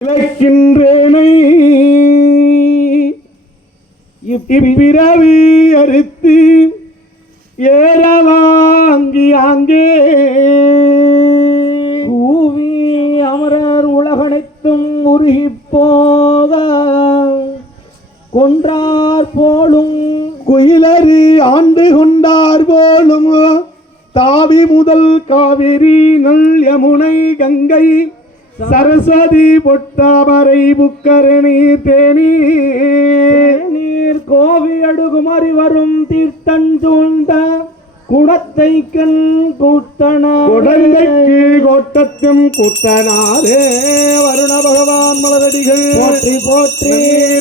இழைக்கின்றேனை இப்பிறவி அறுத்து ஏறவாங்கி அங்கே கூவி அமரர் உலகனைத்தும் உருகி போக கொன்றார் போலும் குயிலறி ஆண்டு கொண்டார் போலும் தாவி முதல் காவிரி நல் யமுனை கங்கை சரஸ்வதி பொட்டாமரை புக்கரணி தேநீர் கோவி அடுகுமறி வரும் தீர்த்தன் சூழ்ந்த குடத்தை கண் கூட்டனைக்கு கோட்டத்தும் கூட்டனாரே வருண பகவான் மலரடிகள் போற்றி போற்றி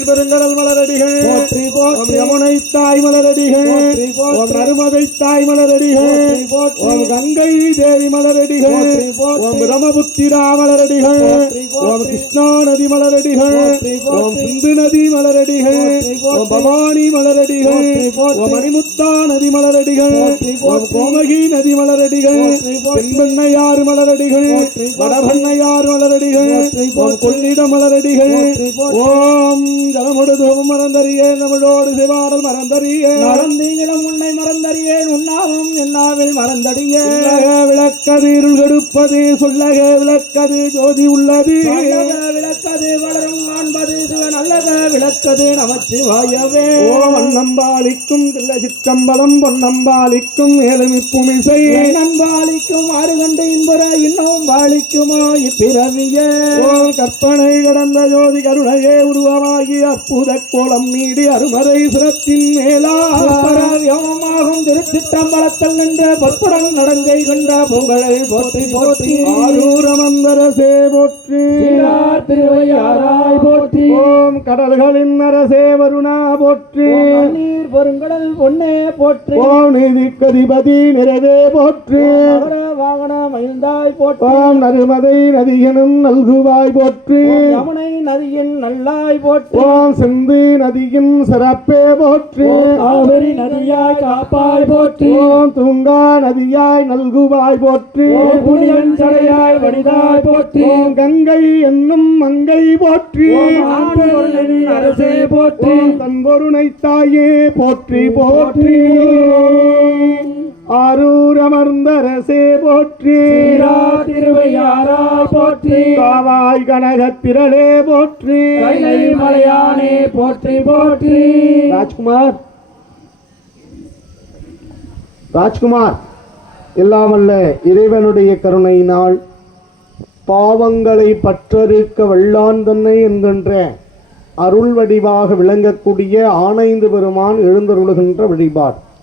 பெருங்கடல் மலரடிகள் போற்றி போற்றி யமுனை தாய் மலரடிகள் போற்றி போற்றி நருமதை தாய் மலரடிகள் போற்றி கங்கை தேவி மலரடிகள் போற்றி போற்றி பிரம்மபுத்திரா மலரடிகள் கிருஷ்ணா நதி மலரடிகள் சிந்து நதி மலரடிகள் பவானி மலரடிகள் மணிமுத்தா நதி மலரடிகள் கோமகி நதி மலரடிகள் தென்பெண்ணையாறு மலரடிகள் வடபெண்ணையாறு மலரடிகள் கொள்ளிட மலரடிகள் ஓம் ஜலமுடுதும் மறந்தறியே தமிழோடு சிவாடல் மறந்தறியே மறந்தீங்களும் உன்னை மறந்தறியேன் உண்ணாவும் என்னாவில் மறந்தடியே விளக்கது இருள் கெடுப்பது சொல்லக விளக்கது ஜோதி உள்ளது விளக்கது வளரும் காண்பது நல்லத விளக்கது நமச்சிவாயவே ஓம் அன்னம்பாளிக்கும் தில்லை சிற்றம்பலம் பொன்னம்பாளிக்கும் ஏழுமி புமிசை நண்பாளிக்கும் ஆறு கண்டு இன்புற இன்னும் வாழிக்குமோ இப்பிறவியே ஓம் கற்பனை கடந்த ஜோதி கருணையே உருவமாகி அற்புத கோலம் நீடி அருமறை சிரத்தின் மேலாகும் திருச்சிற்றம்பலத்தில் நின்று பொற்புடன் நடங்கை கொண்ட பொங்கலை போற்றி போற்றி ஆரூரமந்தரசே போற்றி திருவையாராய் போற்றி ஓம் கடல்களின் அரசே வருணா போற்றி நீர் பெருங்கடல் பொன்னே போற்றி ஓம் நீதிக்கதிபதி நிறைவே போற்றி வாகன மகிழ்ந்தாய் போற்றி ஓம் நருமதை நதியனும் நல்குவாய் போற்றி யமுனை நதியின் நல்லாய் போற்றி ஓம் சிந்து நதியின் சிறப்பே போற்றி காவிரி நதியாய் காப்பாய் போற்றி ஓம் துங்கா நதியாய் நல்குவாய் போற்றி புனியன் சடையாய் வடிதாய் போற்றி ஓம் கங்கை என்னும் மங்கை போற்றி அரசே போற்றி தன்பொருணை தாயே போற்றி போற்றி ஆரூர் அமர்ந்தரசே போற்றி திருவையாராய் போற்றி காவாய் கனகத்திரளே போற்றி மலையானே போற்றி போற்றி ராஜ்குமார் எல்லாமல்ல இறைவனுடைய கருணையினால் பாவங்களை பற்றறுக்க வல்லான் தன்னை என்கின்ற அருள் வடிவாக விளங்கக்கூடிய ஆனைந்து பெருமான் எழுந்தருளுகின்ற வழிபாடு